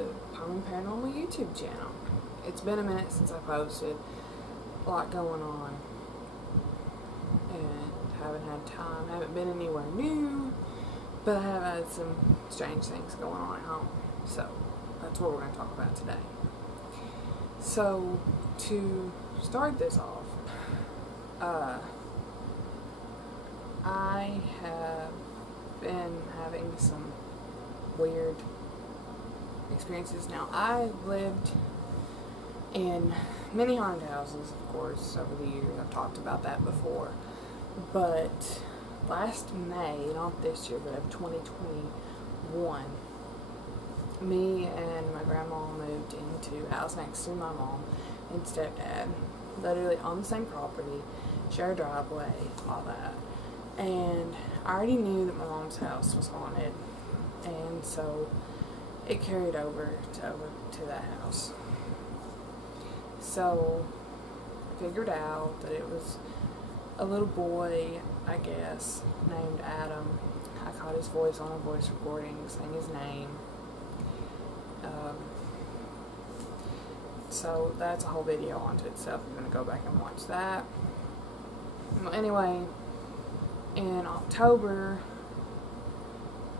the Home Paranormal YouTube channel. It's been a minute since I posted. A lot going on. And haven't had time. Haven't been anywhere new. But I have had some strange things going on at home. So, that's what we're going to talk about today. So, to start this off, I have been having some weird experiences. Now, I lived in many haunted houses, of course, over the years. I've talked about that before. But last May, not this year, but of 2021, me and my grandma moved into a house next to my mom and stepdad, literally on the same property, shared driveway, all that. And I already knew that my mom's house was haunted, and so it carried over to that house. So I figured out that it was a little boy, I guess, named Adam. I caught his voice on a voice recording, saying his name. So that's a whole video onto itself. I'm going to go back and watch that. Well, anyway, in October,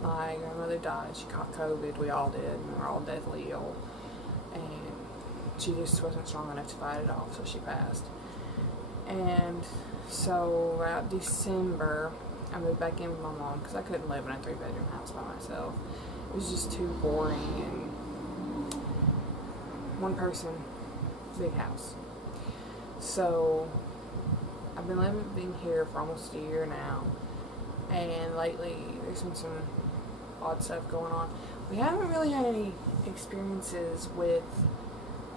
my grandmother died. She caught COVID. We all did. And we were all deathly ill. And she just wasn't strong enough to fight it off, so she passed. And so, around December, I moved back in with my mom because I couldn't live in a 3-bedroom house by myself. It was just too boring and one person, big house. So, I've been living here for almost a year now, and lately there's been some odd stuff going on. We haven't really had any experiences with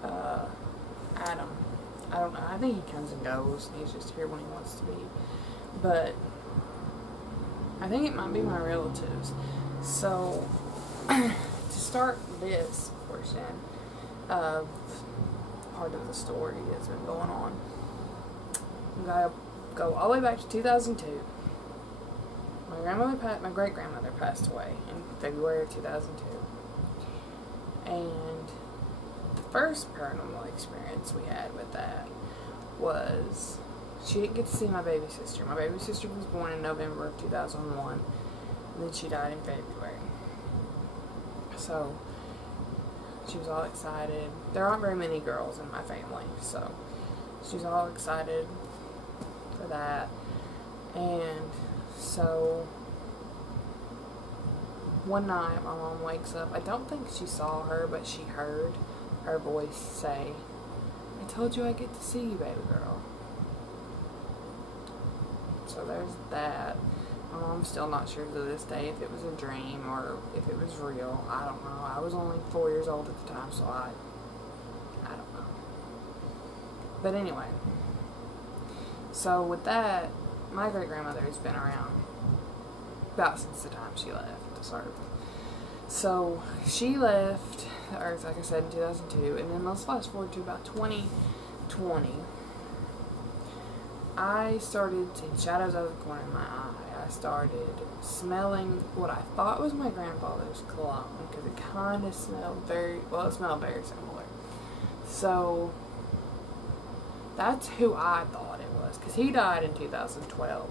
Adam. I don't know. I think he comes and goes, and he's just here when he wants to be. But I think it might be my relatives. So, to start this portion of part of the story that's been going on, I'm going to go all the way back to 2002. My great-grandmother passed away in February of 2002. And the first paranormal experience we had with that was, she didn't get to see my baby sister. My baby sister was born in November of 2001, and then she died in February. So, she was all excited. There aren't very many girls in my family, so she was all excited for that. And so, one night my mom wakes up. I don't think she saw her, but she heard her voice say, "I told you I get to see you, baby girl." So there's that. My mom's still not sure to this day if it was a dream or if it was real. I don't know. I was only 4 years old at the time, so I don't know. But anyway, so with that, my great-grandmother has been around about since the time she left to serve. So she left the earth, like I said, in 2002, and then let's flash forward to about 2020. I started seeing shadows out of the corner of my eye. I started smelling what I thought was my grandfather's cologne, because it kind of smelled it smelled very similar. So, that's who I thought it was, because he died in 2012.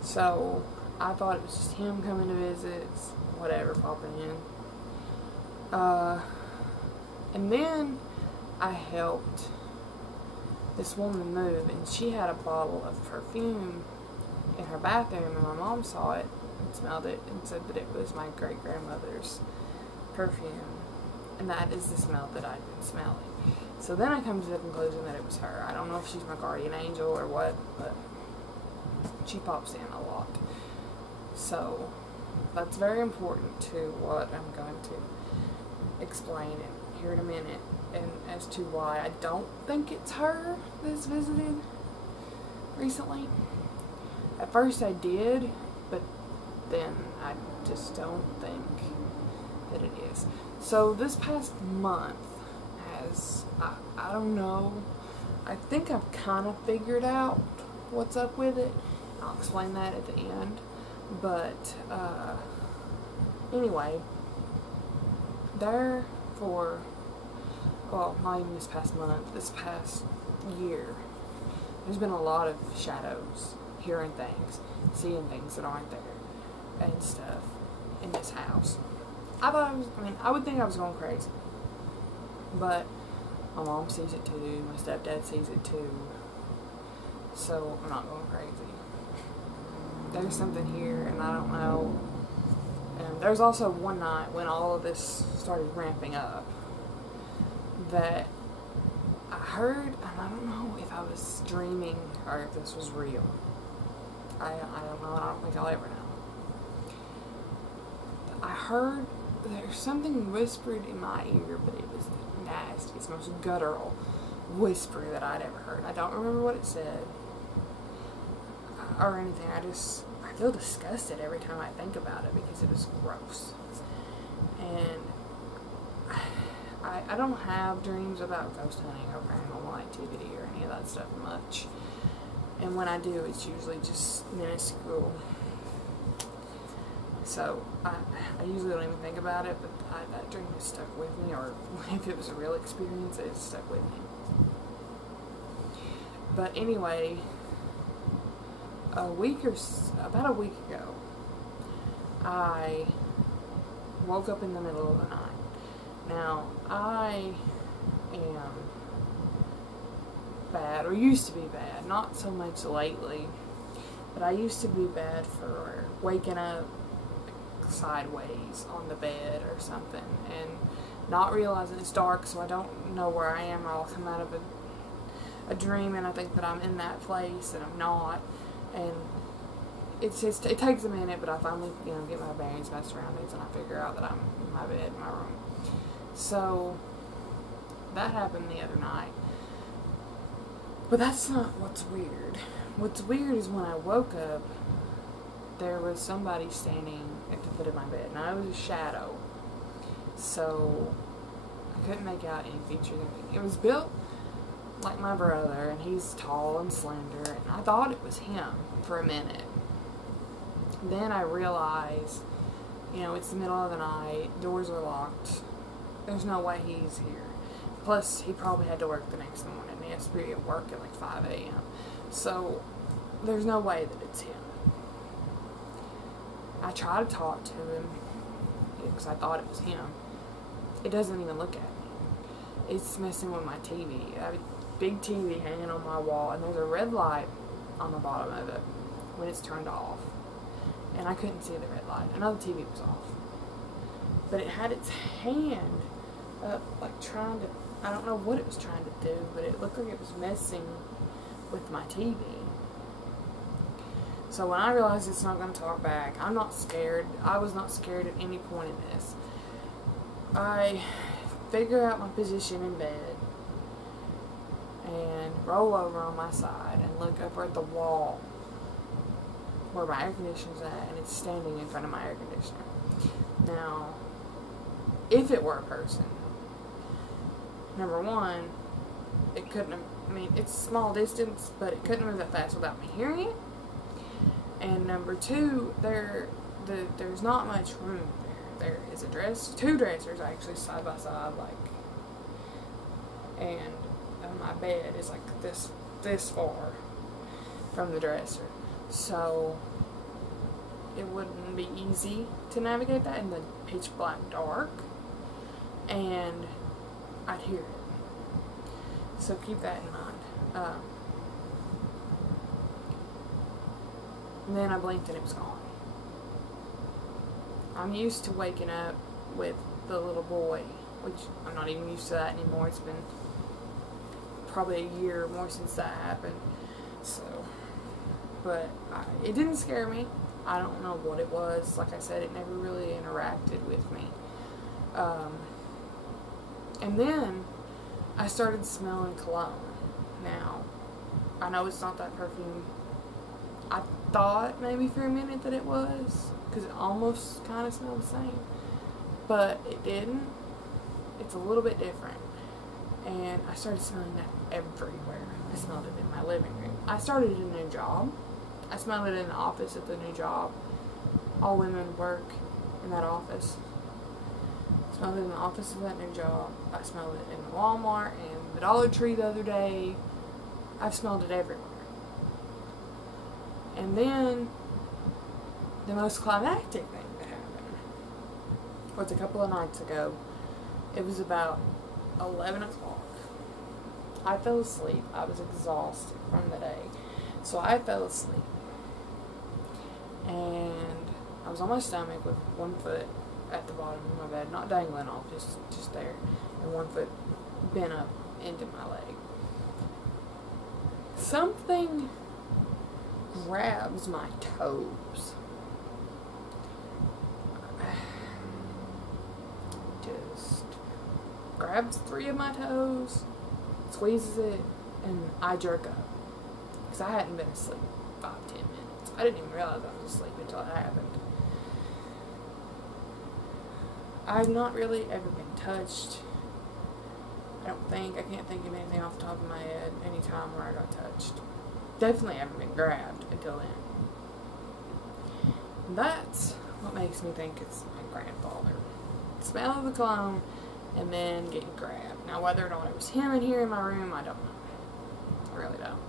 So, I thought it was just him coming to visit, whatever, popping in. And then I helped this woman move, and she had a bottle of perfume in her bathroom, and my mom saw it and smelled it and said that it was my great-grandmother's perfume, and that is the smell that I'd been smelling. So then I come to the conclusion that it was her. I don't know if she's my guardian angel or what, but she pops in a lot. So that's very important to what I'm going to explain here in a minute, and as to why I don't think it's her that's visited recently. At first I did, but then I just don't think that it is. So this past month has, I don't know, I think I've kind of figured out what's up with it. I'll explain that at the end. But, anyway, there for, well, not even this past month, this past year. There's been a lot of shadows, hearing things, seeing things that aren't there, and stuff in this house. I would think I was going crazy, but my mom sees it too, my stepdad sees it too, so I'm not going crazy. There's something here, and I don't know. And there's also one night when all of this started ramping up that I heard, and I don't know if I was dreaming or if this was real. I don't know, and I don't think I'll ever know. I heard there's something whispered in my ear, but it was the nastiest, most guttural whisper that I'd ever heard. I don't remember what it said or anything. I feel disgusted every time I think about it because it was gross. And I don't have dreams about ghost hunting or paranormal activity or any of that stuff much. And when I do, it's usually just minuscule. So I usually don't even think about it, but that dream has stuck with me, or if it was a real experience, it stuck with me. But anyway, about a week ago, I woke up in the middle of the night. Now, I am bad, or used to be bad, not so much lately, but I used to be bad for waking up sideways on the bed or something and not realizing it's dark, so I don't know where I am. I'll come out of a dream and I think that I'm in that place and I'm not, and it takes a minute, but I finally get my bearings, my surroundings, and I figure out that I'm in my bed in my room. So that happened the other night, but that's not what's weird. What's weird is when I woke up, there was somebody standing at the foot of my bed. Now, it was a shadow, so I couldn't make out any features. It was built like my brother, and he's tall and slender, and I thought it was him for a minute. Then I realized, it's the middle of the night, doors are locked, there's no way he's here. Plus, he probably had to work the next morning. He has to be at work at like 5 a.m. So, there's no way that it's him. I try to talk to him because I thought it was him. It doesn't even look at me. It's messing with my TV. I have a big TV hanging on my wall, and there's a red light on the bottom of it when it's turned off. And I couldn't see the red light. Another TV was off. But it had its hand up, like trying to, I don't know what it was trying to do, but it looked like it was messing with my TV. So when I realized it's not going to talk back, I'm not scared. I was not scared at any point in this. I figure out my position in bed and roll over on my side and look over at the wall where my air conditioner's at, and it's standing in front of my air conditioner. Now, if it were a person, number one, it couldn't have, it's a small distance, but it couldn't move that fast without me hearing it. And number two, there's not much room there. There is two dressers actually side by side, and my bed is like this far from the dresser. So it wouldn't be easy to navigate that in the pitch black dark, and I'd hear it. So keep that in mind. And then I blinked and it was gone. I'm used to waking up with the little boy, which I'm not even used to that anymore. It's been probably a year or more since that happened. So, but it didn't scare me. I don't know what it was. Like I said, it never really interacted with me. And then I started smelling cologne. Now, I know it's not that perfume. I thought maybe for a minute that it was, because it almost kind of smelled the same, but it didn't. It's a little bit different, and I started smelling that everywhere. I smelled it in my living room. I started a new job. I smelled it in the office at the new job. All women work in that office, Smelled it in the office of that new job. I smelled it in the Walmart and the Dollar Tree the other day. I've smelled it everywhere. And then the most climactic thing that happened was a couple of nights ago. It was about 11 o'clock. I fell asleep. I was exhausted from the day. So I fell asleep. And I was on my stomach with one foot at the bottom of my bed, not dangling off, just there, and one foot bent up into my leg. Something grabs my toes. Just grabs 3 of my toes, squeezes it, and I jerk up. Because I hadn't been asleep 5-10 minutes. I didn't even realize I was asleep until it happened. I've not really ever been touched. I can't think of anything off the top of my head any time where I got touched. Definitely haven't been grabbed until then. And that's what makes me think it's my grandfather. Smell of the cologne and then getting grabbed. Now whether or not it was him in here in my room, I don't know. I really don't.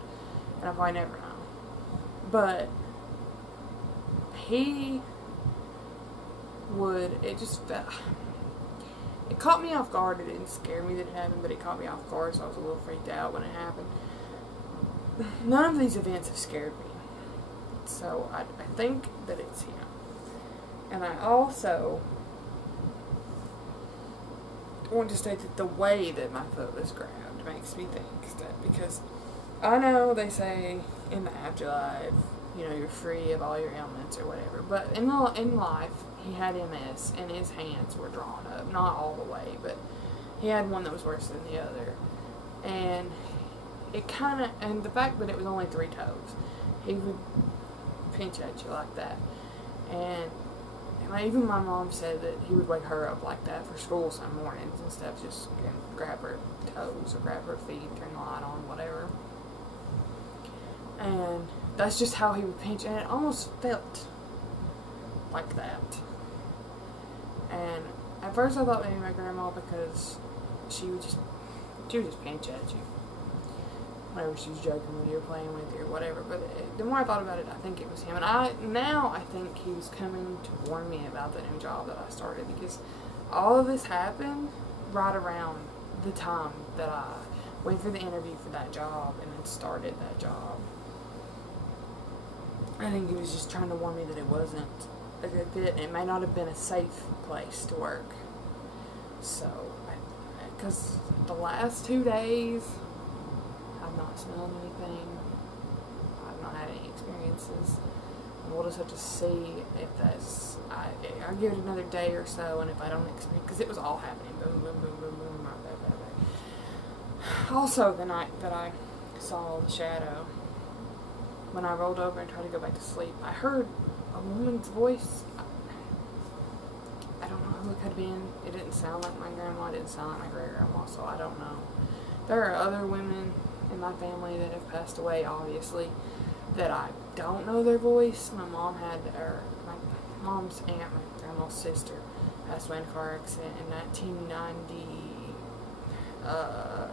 And I'll probably never know. But he would, it caught me off guard. It didn't scare me that it happened, but it caught me off guard, so I was a little freaked out when it happened. None of these events have scared me, so I think that it's him. And I also want to state that the way that my foot was grabbed makes me think that, because I know they say in the afterlife, you're free of all your ailments or whatever, but in life, he had MS, and his hands were drawn up. Not all the way, but he had one that was worse than the other. And and the fact that it was only 3 toes, he would pinch at you like that. And even my mom said that he would wake her up like that for school some mornings and stuff, just grab her toes or grab her feet, turn the light on, whatever. And that's just how he would pinch, and it almost felt like that. And at first I thought maybe my grandma, because she would just pinch at you whenever she was joking with you or playing with you or whatever. But the more I thought about it, I think it was him. And now I think he was coming to warn me about the new job that I started, because all of this happened right around the time that I went for the interview for that job and then started that job. I think he was just trying to warn me that it wasn't a good fit, and it may not have been a safe place to work. So, because the last 2 days, I've not smelled anything. I've not had any experiences. And we'll just have to see if that's, I'll give it another day or so, and if I don't experience, because it was all happening, boom, boom, boom, boom, boom, right there. Also, the night that I saw the shadow, when I rolled over and tried to go back to sleep, I heard a woman's voice. I don't know who it could have been. It didn't sound like my grandma. It didn't sound like my great-grandma, so I don't know. There are other women in my family that have passed away, obviously, that I don't know their voice. My mom's aunt, my grandma's sister, passed away in a car accident in 1990. I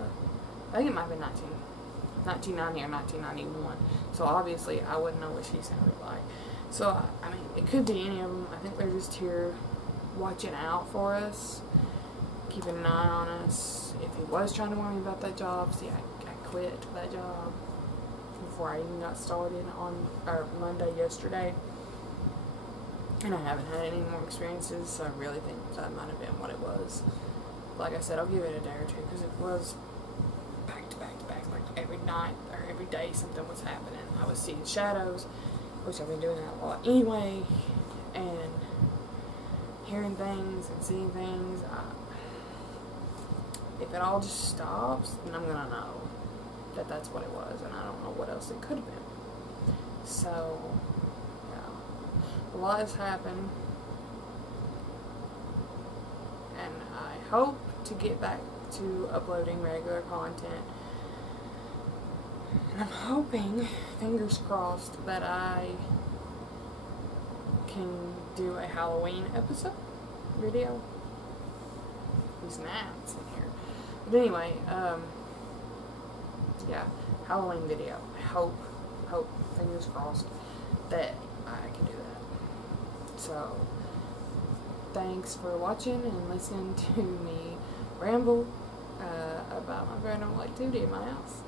think it might have been 1990 or 1991. So obviously I wouldn't know what she sounded like. So I mean, it could be any of them. I think they're just here watching out for us, keeping an eye on us. If he was trying to warn me about that job, see, I quit that job before I even got started on Monday yesterday. And I haven't had any more experiences, so I really think that might have been what it was. Like I said, I'll give it a day or two, because it was back to back to back, like every night or every day something was happening. I was seeing shadows, which I've been doing that a lot anyway, and hearing things and seeing things. If it all just stops, then I'm gonna know that that's what it was, and I don't know what else it could have been. So, yeah, a lot has happened, and I hope to get back to uploading regular content. And I'm hoping, fingers crossed, that I can do a Halloween video. these gnats in here. But anyway, yeah, Halloween video. I hope, fingers crossed, that I can do that. So, thanks for watching and listening to me ramble about my paranormal activity in my house.